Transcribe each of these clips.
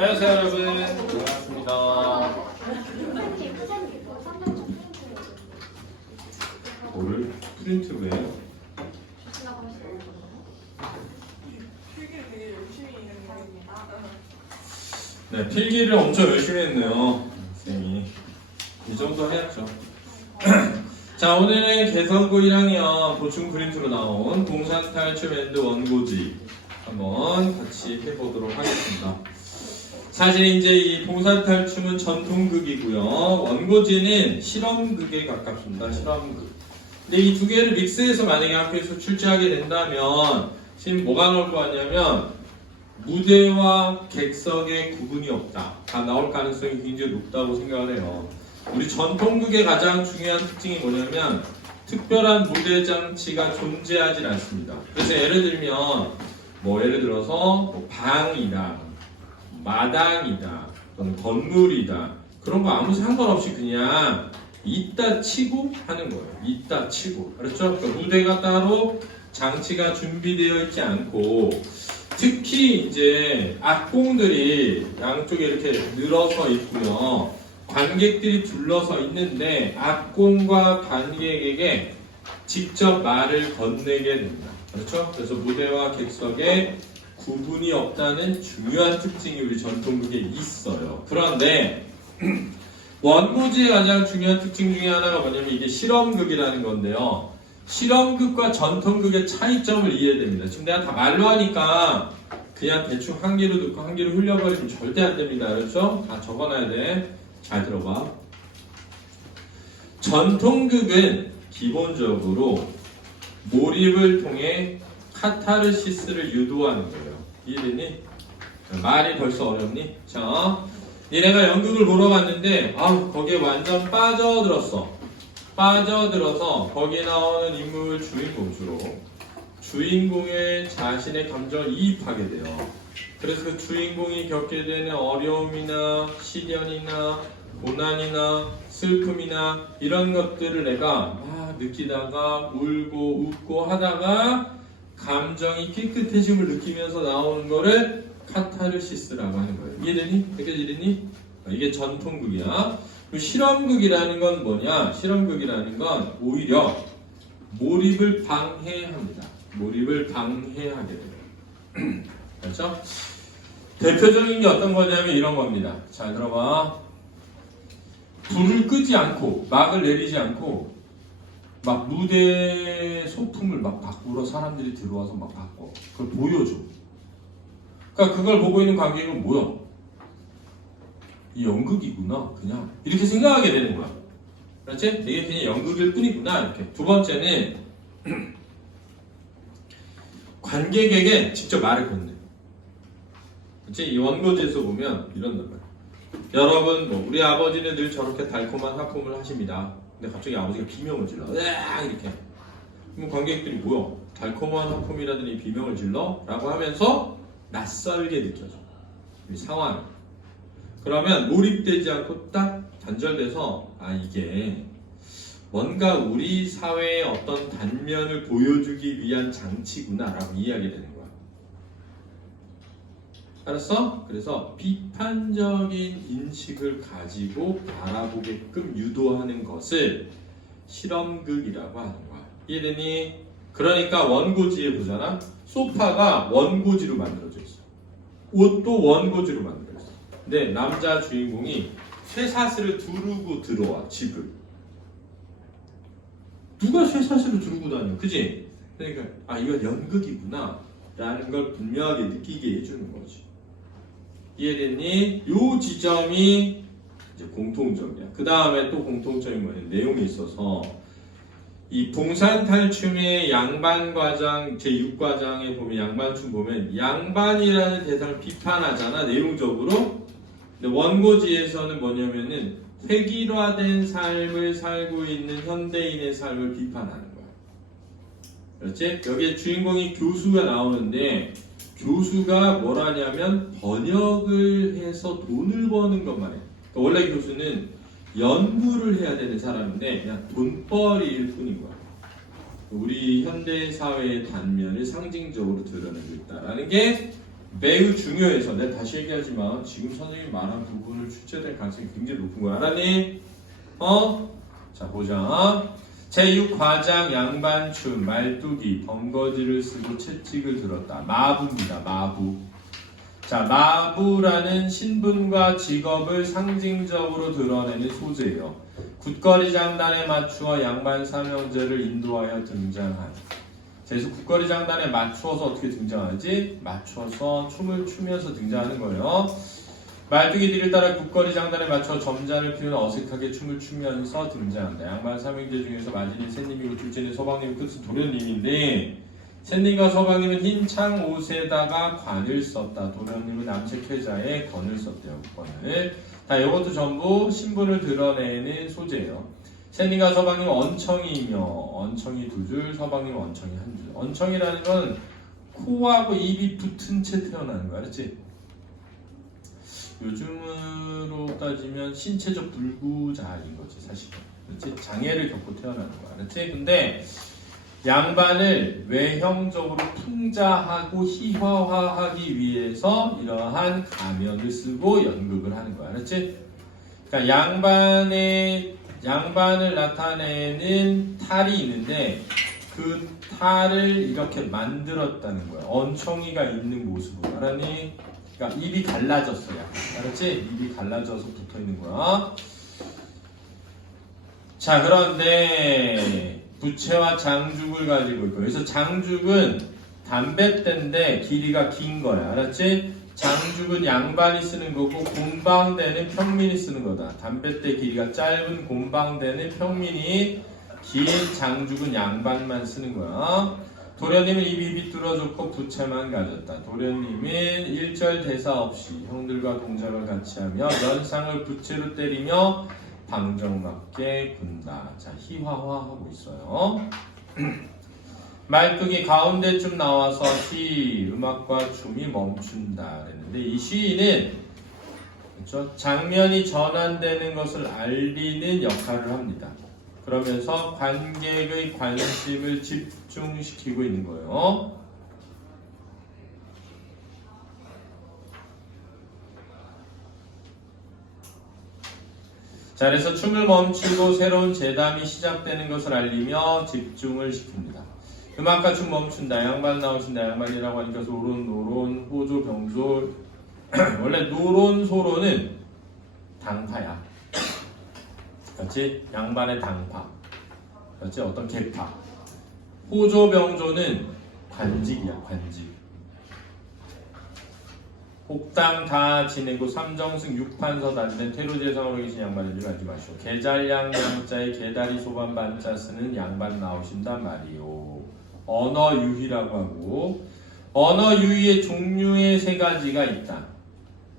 안녕하세요 여러분. 반갑습니다. 오늘 프린트 왜요? 필기를 되게 열심히 했습니다. 네, 필기를 엄청 열심히 했네요. 선생님이. 이 정도 해야죠. 자, 오늘은 개성고 1학년 보충 프린트로 나온 동산탈출 앤드 원고지 한번 같이 해보도록 하겠습니다. 사실 이제 이 동산탈출은 전통극이고요. 원고지는 실험극에 가깝습니다. 실험극. 근데 이 두 개를 믹스해서 만약에 학교에서 출제하게 된다면 지금 뭐가 나올 거 같냐면 무대와 객석의 구분이 없다. 다 나올 가능성이 굉장히 높다고 생각을 해요. 우리 전통극의 가장 중요한 특징이 뭐냐면 특별한 무대 장치가 존재하지 않습니다. 그래서 예를 들면 예를 들어서 방이다, 마당이다, 또는 건물이다 그런 거 아무 상관없이 그냥 있다 치고 하는 거예요. 있다 치고. 그렇죠? 그러니까 무대가 따로 장치가 준비되어 있지 않고 특히 이제 악공들이 양쪽에 이렇게 늘어서 있고요. 관객들이 둘러서 있는데 악공과 관객에게 직접 말을 건네게 됩니다. 그렇죠? 그래서 무대와 객석에 구분이 없다는 중요한 특징이 우리 전통극에 있어요. 그런데 원고지의 가장 중요한 특징 중에 하나가 뭐냐면 이게 실험극이라는 건데요. 실험극과 전통극의 차이점을 이해해야 됩니다. 지금 내가 다 말로 하니까 그냥 대충 한 개로 듣고 한 개로 흘려버리면 절대 안 됩니다. 그렇죠? 다 적어놔야 돼. 잘 들어봐. 전통극은 기본적으로 몰입을 통해 카타르시스를 유도하는 거예요. 이해됐니? 말이 벌써 어렵니? 자, 니네가 연극을 보러 갔는데 거기에 완전 빠져들어서 거기에 나오는 인물 주로 주인공의 자신의 감정을 이입하게 돼요. 그래서 그 주인공이 겪게 되는 어려움이나 시련이나 고난이나 슬픔이나 이런 것들을 내가 막 느끼다가 울고 웃고 하다가 감정이 깨끗해짐을 느끼면서 나오는 거를 카타르시스라고 하는 거예요. 이해되니? 느껴지니? 이게 전통극이야. 실험극이라는 건 뭐냐? 실험극이라는 건 오히려 몰입을 방해합니다. 몰입을 방해하게 돼요. 그렇죠? 대표적인 게 어떤 거냐면 이런 겁니다. 잘 들어봐. 불을 끄지 않고 막을 내리지 않고 막 무대 소품을 막 바꾸러 사람들이 들어와서 막 바꿔. 그걸 보여줘. 그러니까 그걸 보고 있는 관객은 뭐야? 이 연극이구나. 그냥 이렇게 생각하게 되는 거야. 그렇지? 이게 그냥 연극일 뿐이구나. 이렇게. 두 번째는 관객에게 직접 말을 건네. 그렇지? 이 원고지에서 보면 이런단 말이야. 여러분, 우리 아버지는 늘 저렇게 달콤한 하품을 하십니다. 근데 갑자기 아버지가 비명을 질러. 으악! 이렇게. 그럼 관객들이 뭐야? 달콤한 하품이라더니 비명을 질러? 라고 하면서 낯설게 느껴져. 이 상황. 그러면 몰입되지 않고 딱 단절돼서 이게 뭔가 우리 사회의 어떤 단면을 보여주기 위한 장치구나 라고 이해하게 되는 거야. 알았어? 그래서 비판적인 인식을 가지고 바라보게끔 유도하는 것을 실험극이라고 하는 거야. 이해되니? 그러니까 원고지에 보잖아. 소파가 원고지로 만들어져 있어. 옷도 원고지로 만들어져 있어. 근데 남자 주인공이 쇠사슬을 두르고 들어와 집을. 누가 쇠사슬을 두르고 다녀? 그지? 그러니까 이건 연극이구나 라는 걸 분명하게 느끼게 해주는 거지. 이해됐니? 요 지점이 이제 공통점이야. 그 다음에 또 공통점이 뭐냐면 내용이 있어서 이 봉산탈춤의 양반과장 제6과장에 보면 양반춤 보면 양반이라는 대상을 비판하잖아 내용적으로. 근데 원고지에서는 뭐냐면은 획일화된 삶을 살고 있는 현대인의 삶을 비판하는 거야. 그렇지? 여기에 주인공이 교수가 나오는데 교수가 뭘 하냐면 번역을 해서 돈을 버는 것만 해. 그러니까 원래 교수는 연구를 해야 되는 사람인데 그냥 돈벌이일 뿐인 거야. 우리 현대 사회의 단면을 상징적으로 드러내고 있다라는 게 매우 중요해서 내가 다시 얘기하지만 지금 선생님이 말한 부분을 출제될 가능성이 굉장히 높은 거야. 알았니? 자 보자. 제6과장 양반춤 말뚝이 번거지를 쓰고 채찍을 들었다. 마부입니다. 마부. 자 마부라는 신분과 직업을 상징적으로 드러내는 소재예요. 굿거리 장단에 맞추어 양반 삼형제를 인도하여 등장한. 그래서 굿거리 장단에 맞추어서 어떻게 등장하지? 맞춰서 춤을 추면서 등장하는 거예요. 말뚝이들을 따라 굿거리 장단에 맞춰 점잔을 피우는 어색하게 춤을 추면서 등장한다. 양반 삼형제 중에서 마지는 새님이고 둘째는 서방님, 끝은 도련님인데 새님과 서방님은 흰 창 옷에다가 관을 썼다. 도련님은 남색 회자에 건을 썼대요. 건을. 다 이것도 전부 신분을 드러내는 소재예요. 새님과 서방님은 언청이며 언청이 두 줄, 서방님은 언청이 한 줄. 언청이라는 건 코하고 입이 붙은 채 태어나는 거야, 알았지? 요즘으로 따지면 신체적 불구자인 거지, 사실. 그렇지? 장애를 겪고 태어나는 거야, 알았지? 근데 양반을 외형적으로 풍자하고 희화화하기 위해서 이러한 가면을 쓰고 연극을 하는 거야, 알았지? 그러니까 양반을 나타내는 탈이 있는데 그 탈을 이렇게 만들었다는 거야. 언청이가 있는 모습으로. 알았니? 그러니까 입이 갈라졌어. 약간. 알았지? 입이 갈라져서 붙어 있는 거야. 자, 그런데 부채와 장죽을 가지고 있고, 그래서 장죽은 담뱃대인데 길이가 긴 거야. 알았지? 장죽은 양반이 쓰는 거고 곰방대는 평민이 쓰는 거다. 담뱃대 길이가 짧은 곰방대는 평민이, 긴 장죽은 양반만 쓰는 거야. 도련님은 입이 비뚤어졌고 부채만 가졌다. 도련님은 1절 대사 없이 형들과 동작을 같이 하며 연상을 부채로 때리며 방정맞게 군다. 자, 희화화하고 있어요. 말뚝이 가운데쯤 나와서 음악과 춤이 멈춘다 그랬는데 이 시인은 그렇죠? 장면이 전환되는 것을 알리는 역할을 합니다. 그러면서 관객의 관심을 집중시키고 있는 거예요. 자, 그래서 춤을 멈추고 새로운 재담이 시작되는 것을 알리며 집중을 시킵니다. 음악과 춤 멈춘다. 양반 나오신다. 양반이라고 하니까 노론, 호조, 병조. 원래 노론, 소론은 당파야. 그렇지? 양반의 당파. 그렇지? 어떤 계파. 호조, 병조는 관직이야. 관직. 복당 다 지내고 삼정승 육판서 다지는 태로제성으로 계신 양반인 줄 알지 마시오. 계잘양 양자에 계다리 소반 반자 쓰는 양반 나오신단 말이오. 언어유희라고 하고, 언어유희의 종류의 세 가지가 있다.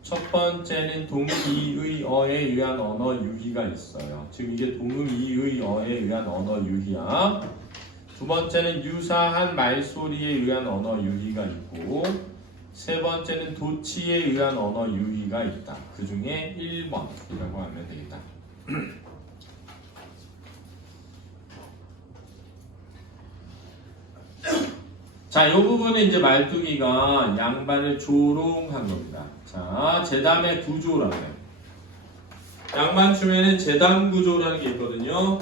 첫 번째는 동의의 어에 의한 언어유희가 있어요. 즉 이게 동의의 어에 의한 언어유희야. 두 번째는 유사한 말소리에 의한 언어유희가 있고, 세 번째는 도치에 의한 언어유희가 있다. 그 중에 1번이라고 하면 되겠다. 자, 이 부분은 이제 말뚝이가 양반을 조롱한 겁니다. 자, 재담의 구조라고 해요. 양반춤에는 재담 구조라는 게 있거든요.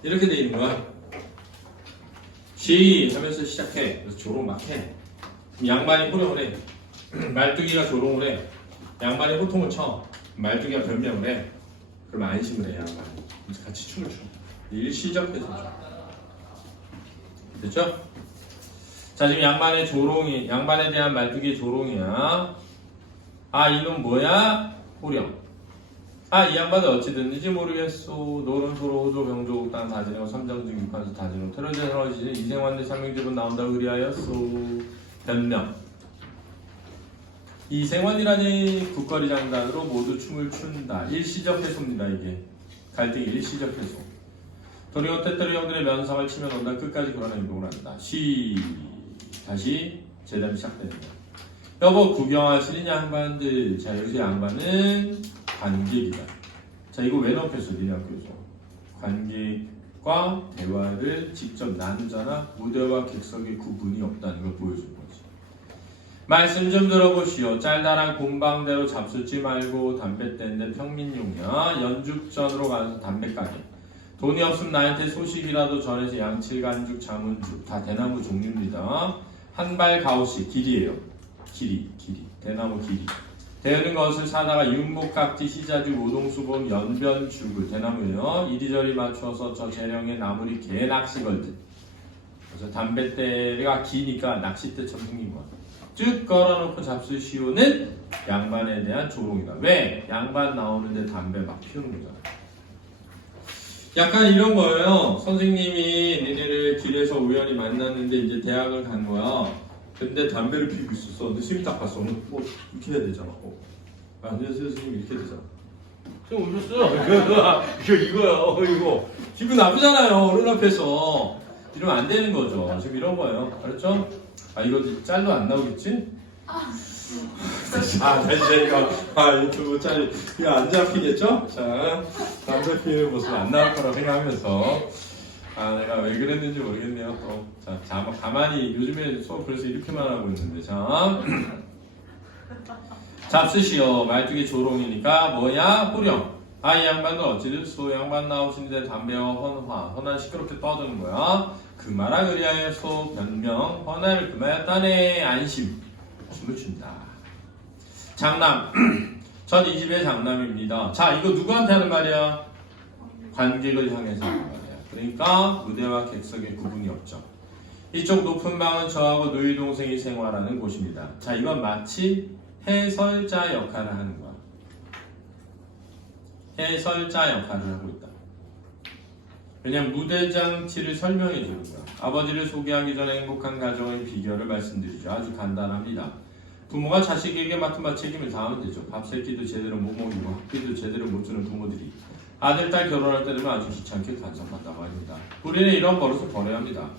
이렇게 돼 있는 거야. 시 하면서 시작해. 그래서 조롱 막 해. 양반이 호령을 해. 말뚝이가 조롱을 해. 양반이 호통을 쳐. 말뚝이가 변명을 해. 그러면 안심을 해, 양반이. 그래서 같이 춤을 춰. 일시적해서 춰. 됐죠? 자, 지금 양반에 대한 말뚝이의 조롱이야. 아, 이놈 뭐야? 호령. 아, 이 양반은 어찌 됐는지 모르겠소. 노론, 소로, 호조, 병조, 옥당, 다지내고 삼정증, 육판서, 다지내고 테러제, 서러지는 이생환대 삼명제로 나온다고 그리하였소. 변명. 이생환이라는 국거리 장단으로 모두 춤을 춘다. 일시적 해소입니다, 이게. 갈등이 일시적 해소. 도리어 때때로 형들의 면상을 치며 논다. 끝까지 그런 행동을 한다. 다시 재담이 시작되는 거야. 여보 구경하시는 양반들. 자 여기서 양반은 관객이다. 자 이거 왜 넣겠어 니네 학교에서? 관객과 대화를 직접 나누잖아. 무대와 객석의 구분이 없다는 걸 보여주는 거지. 말씀 좀 들어보시오. 짤다란 공방대로 잡수지 말고 담배 떼는데 평민용이야. 연죽전으로 가서 담배 가게. 돈이 없으면 나한테 소식이라도 전해서 양칠간죽, 자문죽 다 대나무 종류입니다. 한발 가오씨 길이에요. 길이 대나무 길이. 대하는 것을 사다가 윤목각지, 시자죽, 오동수봉, 연변죽을 대나무예요. 이리저리 맞춰서 저 재령에 나무리 개 낚시 걸듯. 그래서 담뱃대가 기니까 낚싯대처럼 생긴 거야. 쭉 걸어놓고 잡수시오는 양반에 대한 조롱이다. 왜? 양반 나오는데 담배 막 피우는 거잖아. 약간 이런 거예요. 선생님이 니네를 길에서 우연히 만났는데 이제 대학을 간 거야. 근데 담배를 피우고 있었어. 근데 스님 딱 봤어. 뭐 이렇게 해야 되잖아. 안녕하세요 선생님 이렇게 되잖아. 형 오셨어? 이거야 이거. 기분 나쁘잖아요. 어른 앞에서. 이러면 안 되는 거죠. 지금 이런 거예요. 알았죠? 아 이거 짤로 안 나오겠지? 다시 이거 유튜브 짤 이거 안 잡히겠죠? 자 담배 피우는 모습 안 나올 거라고 생각하면서 내가 왜 그랬는지 모르겠네요. 또 자 가만히 요즘에 수업 그래서 이렇게만 하고 있는데 자 잡수시오. 말뚝이 조롱이니까 뭐야? 호령. 이 양반은 어찌됐소? 양반 나오시는데 담배와 헌화 시끄럽게 떠드는 거야. 그 말아 그리하여 소 변명 헌화를 금하였다네. 안심 춤을 춘다. 장남 전 이 집의 장남입니다. 자 이거 누구한테 하는 말이야? 관객을 향해서 하는 말이야. 그러니까 무대와 객석의 구분이 없죠. 이쪽 높은 방은 저하고 누이 동생이 생활하는 곳입니다. 자 이건 마치 해설자 역할을 하는 거야. 해설자 역할을 하고 있다. 그냥 무대 장치를 설명해 주는 거야. 아버지를 소개하기 전에 행복한 가정의 비결을 말씀드리죠. 아주 간단합니다. 부모가 자식에게 맡은 책임을 다하면 되죠. 밥 세끼도 제대로 못 먹이고 학비도 제대로 못 주는 부모들이 아들, 딸 결혼할 때 되면 아주 귀찮게 간섭한다고 합니다. 우리는 이런 버릇을 버려야 합니다.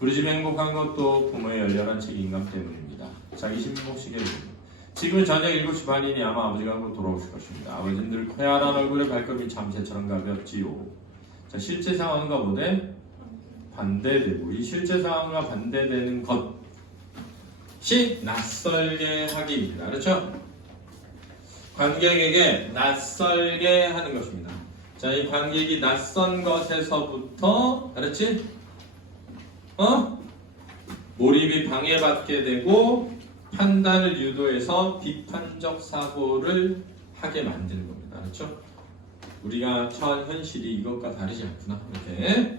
우리 집이 행복한 것도 부모의 열렬한 책임감 때문입니다. 자기 신복 시계를 지금은 저녁 7시 반이니 아마 아버지가 곧 돌아오실 것입니다. 아버지는 늘 쾌활한 얼굴에 발걸음이 참새처럼 가볍지요. 자, 실제 상황과 뭐대? 반대되고 이 실제 상황과 반대되는 것이 낯설게 하기입니다. 그렇죠? 관객에게 낯설게 하는 것입니다. 자, 이 관객이 낯선 것에서부터 알았지? 몰입이 방해받게 되고 판단을 유도해서 비판적 사고를 하게 만드는 겁니다. 그렇죠? 우리가 처한 현실이 이것과 다르지 않구나. 이렇게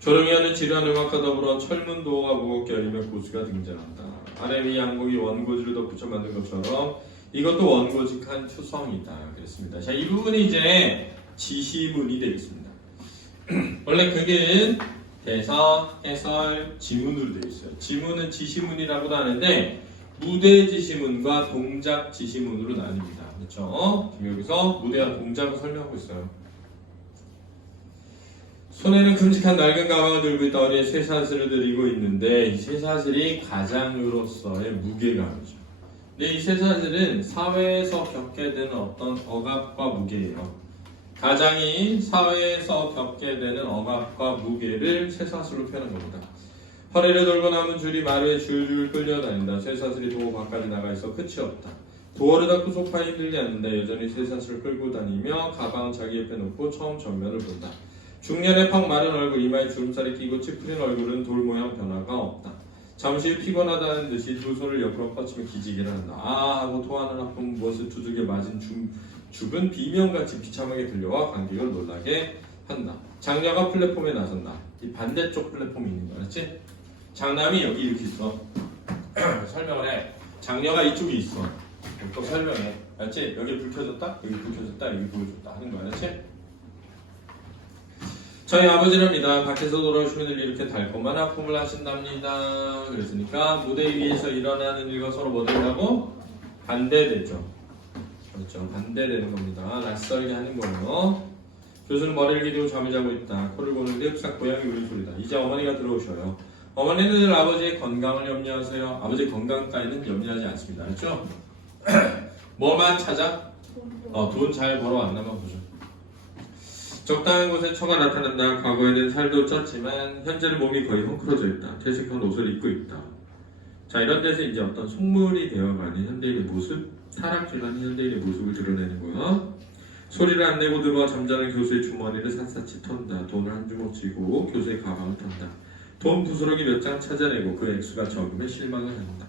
조롱이하는 지루한 음악과 더불어 철문도어가 무겁게 열리며 고수가 등장한다. 아래 위 양복이 원고지를 덧붙여 만든 것처럼 이것도 원고직한 투성이다. 그랬습니다. 자, 이 부분이 이제 지시문이 되겠습니다. 원래 그게 대사, 해설, 지문으로 되어 있어요. 지문은 지시문이라고도 하는데 무대 지시문과 동작 지시문으로 나뉩니다. 그렇죠? 지금 여기서 무대와 동작을 설명하고 있어요. 손에는 큼직한 낡은 가방을 들고 있다. 어리에 쇠사슬을 들이고 있는데 이 쇠사슬이 가장으로서의 무게감이죠. 근데 이 쇠사슬은 사회에서 겪게 되는 어떤 억압과 무게예요. 가장이 사회에서 겪게 되는 억압과 무게를 쇠사슬로 표현한 겁니다. 허리를 돌고 남은 줄이 마루에 줄줄 끌려다닌다. 쇠사슬이 도어 밖까지 나가 있어 끝이 없다. 도어를 닫고 소파에 힘들지 않는다. 여전히 쇠사슬을 끌고 다니며 가방을 자기 옆에 놓고 처음 전면을 본다. 중년의 팍 마른 얼굴, 이마에 주름살이 끼고 찌푸린 얼굴은 돌 모양 변화가 없다. 잠시 피곤하다는 듯이 두 손을 옆으로 뻗치며 기지개를 한다. 하고 토하는 아픔 무엇을 두들겨 맞은 죽은 비명같이 비참하게 들려와 관객을 놀라게 한다. 장녀가 플랫폼에 나선다. 이 반대쪽 플랫폼이 있는 거 알았지? 장남이 여기 이렇게 있어. 설명을 해. 장녀가 이쪽에 있어. 또 설명해. 알았지? 여기 불 켜졌다? 여기 불 켜졌다? 여기 보여줬다 하는 거 알았지? 저희 아버지랍니다. 밖에서 돌아오시면 이렇게 달콤한 아픔을 하신답니다. 그랬으니까 무대 위에서 일어나는 일과 서로 뭐 된다고? 반대되죠. 그렇죠. 반대되는 겁니다. 낯설게 하는 거예요. 교수는 머리를 기대고 잠을 자고 있다. 코를 고는데 흡삭 고양이 우는 소리다. 이제 어머니가 들어오셔요. 어머니는 늘 아버지의 건강을 염려하세요. 아버지의 건강 따위는 염려하지 않습니다. 알죠? 뭐만 찾아? 돈 잘 벌어왔나만 보죠. 적당한 곳에 처가 나타난다. 과거에는 살도 쪘지만 현재는 몸이 거의 헝클어져 있다. 퇴색한 옷을 입고 있다. 자, 이런 데서 이제 어떤 속물이 되어가는 현대인의 모습, 타락질하는 현대인의 모습을 드러내는 거야. 소리를 안 내고 들어와 잠자는 교수의 주머니를 샅샅이 턴다. 돈을 한 주먹 쥐고 교수의 가방을 턴다. 돈 부스러기 몇 장 찾아내고 그 액수가 적으면 실망을 한다.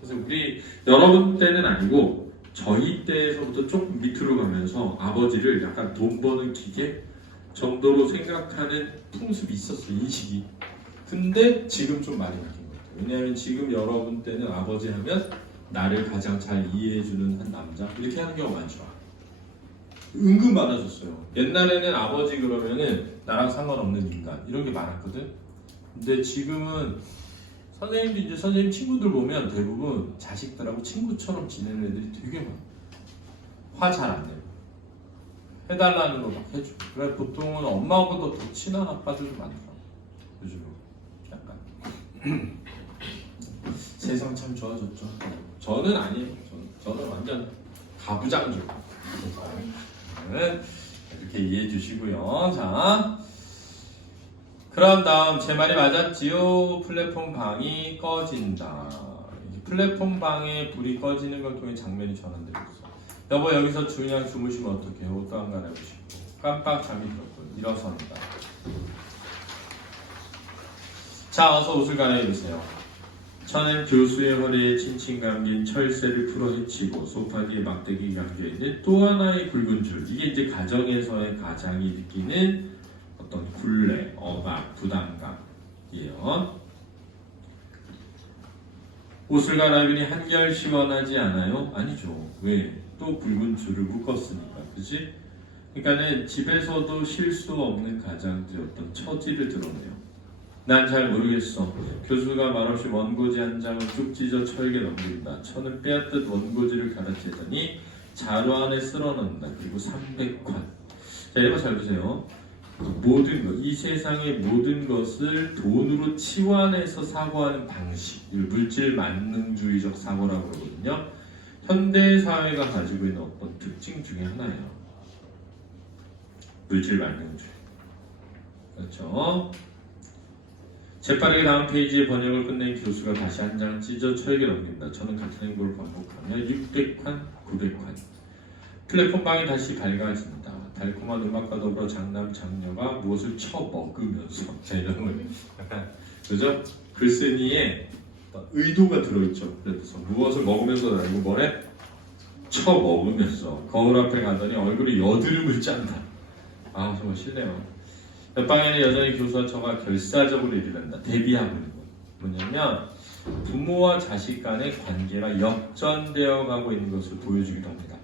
그래서 우리 여러분 때는 아니고 저희 때에서부터 조금 밑으로 가면서 아버지를 약간 돈 버는 기계 정도로 생각하는 풍습이 있었어요. 인식이. 근데 지금 좀 많이 바뀐 것 같아요. 왜냐하면 지금 여러분 때는 아버지 하면 나를 가장 잘 이해해주는 한 남자 이렇게 하는 경우가 많죠. 은근 많아졌어요. 옛날에는 아버지 그러면은 나랑 상관없는 인간 이런 게 많았거든. 근데 지금은 선생님도 이제 선생님 친구들 보면 대부분 자식들하고 친구처럼 지내는 애들이 되게 많아. 화 잘 안 내고 해달라는 거 막 해주고. 그래 보통은 엄마보다 더 친한 아빠들도 많더라고. 요즘은 약간 세상 참 좋아졌죠. 저는 아니에요. 저는 완전 가부장적. 이렇게 이해해 주시고요. 자, 그런 다음 제 말이 맞았지요. 플랫폼 방이 꺼진다. 플랫폼 방에 불이 꺼지는 걸 통해 장면이 전환되고 있어. 여보 여기서 그냥 주무시면 어떡해. 옷도 안 갈아입으시고 깜빡 잠이 들었군. 일어선다. 자, 어서 옷을 갈아입으세요. 저는 교수의 허리에 칭칭 감긴 철새를 풀어 헤치고 소파 뒤에 막대기 감겨있는 또 하나의 굵은 줄. 이게 이제 가정에서의 가장이 느끼는 어떤 굴레, 억압, 부담감이에요. 옷을 갈아입으니 한결 시원하지 않아요? 아니죠. 왜? 또 굵은 줄을 묶었으니까. 그치? 그러니까는 집에서도 쉴 수 없는 가장들의 어떤 처지를 드러내요. 난 잘 모르겠어. 교수가 말없이 원고지 한 장을 쭉 찢어 철게 넘긴다. 천을 빼앗듯 원고지를 갈아채더니 자루 안에 쓸어넣는다. 그리고 300환. 자, 이거 잘 보세요. 모든 것, 이 세상의 모든 것을 돈으로 치환해서 사고하는 방식, 물질 만능주의적 사고라고 그러거든요. 현대 사회가 가지고 있는 어떤 특징 중에 하나예요. 물질 만능주의. 그렇죠? 재빠르게 다음 페이지의 번역을 끝낸 교수가 다시 한 장 찢어 철게 넘긴다. 저는 같은 행동을 반복하며 600환, 900환. 플랫폼방이 다시 밝아진다. 달콤한 음악과 더불어 장남 장녀가 무엇을 쳐먹으면서 자, 이런 걸 약간 그죠? 글쓴이에 의도가 들어있죠. 그래서 무엇을 먹으면서 아니고 뭐래? 쳐먹으면서 거울 앞에 가더니 얼굴에 여드름을 짠다. 아 정말 싫네요. 옆방에는 여전히 교수와 처가 결사적으로 일어난다. 대비하고 있는 거. 뭐냐면 부모와 자식 간의 관계가 역전되어 가고 있는 것을 보여주기도 합니다.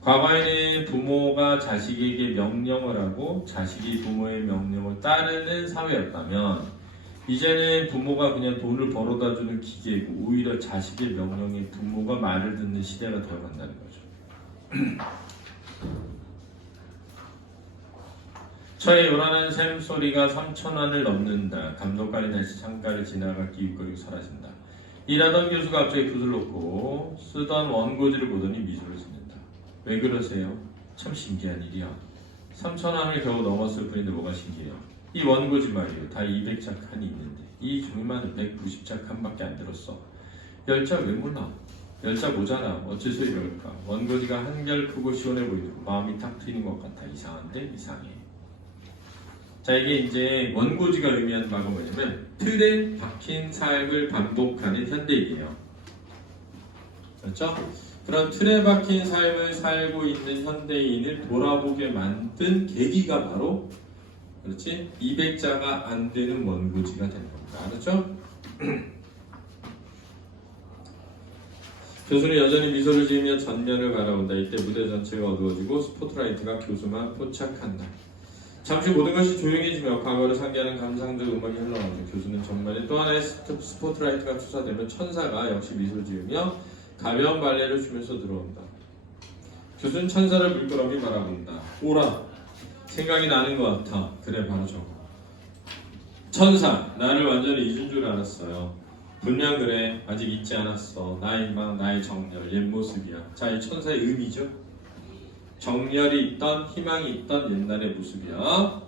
과거에는 부모가 자식에게 명령을 하고 자식이 부모의 명령을 따르는 사회였다면 이제는 부모가 그냥 돈을 벌어다 주는 기계고 오히려 자식의 명령에 부모가 말을 듣는 시대가 되어간다는 거죠. 저의 요란한 샘소리가 3,000원을 넘는다. 감독관이 다시 창가를 지나가 기웃거리고 사라진다. 일하던 교수가 갑자기 붓을 놓고 쓰던 원고지를 보더니 미소를 짓는다. 왜 그러세요? 참 신기한 일이야. 3,000원을 겨우 넘었을 뿐인데 뭐가 신기해요? 이 원고지 말이에요. 다 200자 칸이 있는데 이 종이만 190자 칸밖에 안 들었어. 10자 왜 몰라? 10자 모자라. 어째서 이럴까? 원고지가 한결 크고 시원해 보이고 마음이 탁 트이는 것 같아. 이상한데? 이상해. 자, 이게 이제 원고지가 의미하는 바가 뭐냐면 틀에 박힌 삶을 반복하는 현대인이에요. 그렇죠? 그런 틀에 박힌 삶을 살고 있는 현대인을 돌아보게 만든 계기가 바로 그렇지? 200자가 안 되는 원고지가 되는 겁니다. 알았죠? 교수는 여전히 미소를 지으며 전면을 바라본다. 이때 무대 전체가 어두워지고 스포트라이트가 교수만 포착한다. 잠시 모든 것이 조용해지며 과거를 상기하는 감상적 음악이 흘러나오죠. 교수는 전면에 또 하나의 스포트라이트가 투사되며 천사가 역시 미소를 지으며 가벼운 발레를 추면서 들어온다. 교수는 천사를 물끄러미 바라본다. 오라. 생각이 나는 것 같아. 그래 바로 저거. 천사. 나를 완전히 잊은 줄 알았어요. 분명 그래. 아직 잊지 않았어. 나의 희망, 나의 정열, 옛 모습이야. 자, 이 천사의 의미죠. 정열이 있던 희망이 있던 옛날의 모습이야.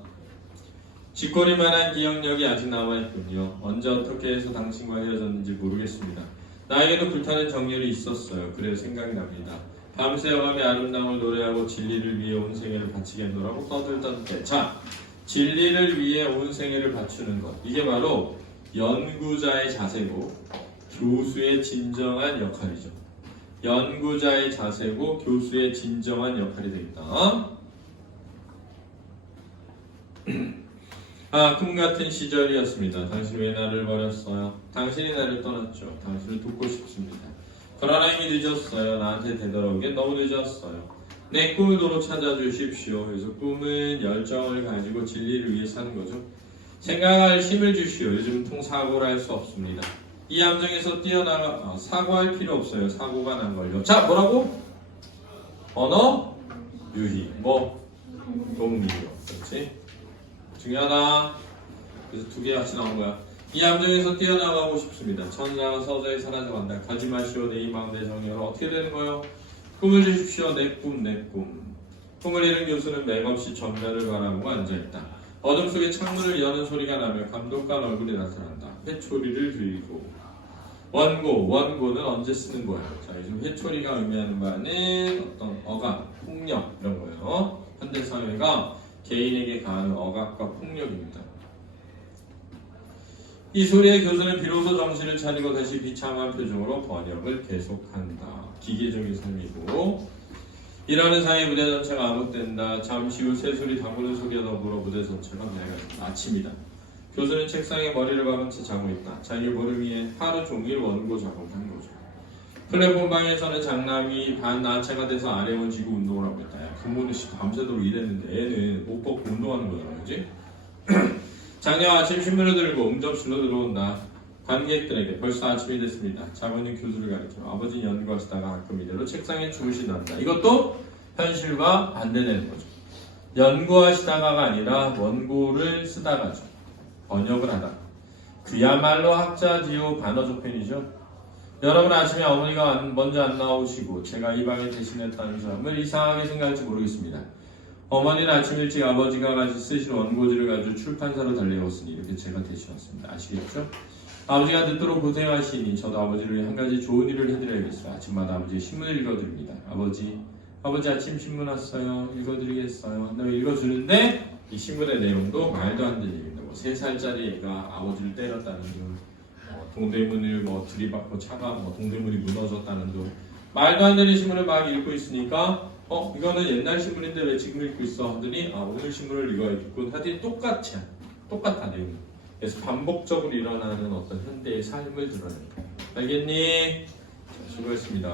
짓거릴만한 기억력이 아직 남아있군요. 언제 어떻게 해서 당신과 헤어졌는지 모르겠습니다. 나에게도 불타는 정열이 있었어요. 그래 생각이 납니다. 밤새 여감의 아름다움을 노래하고 진리를 위해 온 생애를 바치겠노라고 떠들던 때. 자, 진리를 위해 온 생애를 바치는 것. 이게 바로 연구자의 자세고 교수의 진정한 역할이죠. 연구자의 자세고 교수의 진정한 역할이 되겠다. 아, 꿈같은 시절이었습니다. 당신 왜 나를 버렸어요? 당신이 나를 떠났죠. 당신을 돕고 싶습니다. 그러나 이미 늦었어요. 나한테 되돌아오기엔 너무 늦었어요. 내 꿈을 도로 찾아주십시오. 그래서 꿈은 열정을 가지고 진리를 위해 사는 거죠. 생각할 힘을 주시오. 요즘 통사고를 할 수 없습니다. 이 함정에서 뛰어나가 사고할 필요 없어요. 사고가 난 걸요. 자, 뭐라고? 언어 유희. 뭐? 동리요. 그렇지? 중요하다. 그래서 두 개 같이 나온 거야. 이 함정에서 뛰어나가고 싶습니다. 천사가 서서히 사라져간다. 가지 마시오. 내 희망, 내 정열. 어떻게 되는 거요? 꿈을 주십시오. 내 꿈, 내 꿈. 꿈을 잃은 교수는 맥없이 전면을 바라보고 앉아있다. 어둠 속에 창문을 여는 소리가 나며 감독관 얼굴이 나타난다. 회초리를 들고. 원고는 언제 쓰는 거예요? 자, 요즘 회초리가 의미하는 바는 어떤 억압, 폭력 이런 거예요. 현대 사회가 개인에게 가하는 억압과 폭력입니다. 이 소리에 교수는 비로소 정신을 차리고 다시 비참한 표정으로 번역을 계속한다. 기계적인 삶이고 일하는 사이 무대 전체가 암흑된다. 잠시 후 새소리 당구는 소리와 더불어 무대 전체가 맑아진다. 아침이다. 교수는 책상에 머리를 박은 채 자고 있다. 자기 모를 위해 하루 종일 원고 작업을 한 거죠. 플랫폼 방에서는 장남이 반 나체가 돼서 아래원 지고 운동을 하고 있다. 야, 부모는 밤새도록 일했는데 애는 옷 벗고 운동하는 거잖아, 그지? 장녀가 아침 신문을 들고 응접실로 들어온다. 관객들에게 벌써 아침이 됐습니다. 자고 있는 교수를 가리켜 아버지는 연구하시다가 가끔 이대로 책상에 주무신단다. 이것도 현실과 반대되는 거죠. 연구하시다가가 아니라 원고를 쓰다가죠. 번역을 하다. 그야말로 학자지요 반어조편이죠. 여러분 아침에 어머니가 먼저 안 나오시고 제가 이 방에 대신했다는 점을 이상하게 생각할지 모르겠습니다. 어머니는 아침 일찍 아버지가 같이 쓰신 원고지를 가지고 출판사로 달려왔으니 이렇게 제가 대신왔습니다. 아시겠죠? 아버지가 늦도록 고생하시니 저도 아버지를 위해 한 가지 좋은 일을 해드려야겠어요. 아침마다 아버지의 신문을 읽어드립니다. 아버지 아침 신문 왔어요. 읽어드리겠어요. 너 읽어주는데 이 신문의 내용도 말도 안 되는 얘기입니다. 3살짜리 애가 아버지를 때렸다는 둥, 동대문을 들이받고 차가 동대문이 무너졌다는 둥, 말도 안 되는 신문을 막 읽고 있으니까 이거는 옛날 신문인데 왜 지금 읽고 있어? 하더니 오늘 신문을 읽어야겠군 하더니 똑같아 내용이. 그래서 반복적으로 일어나는 어떤 현대의 삶을 드러냅니다. 알겠니? 자, 수고했습니다.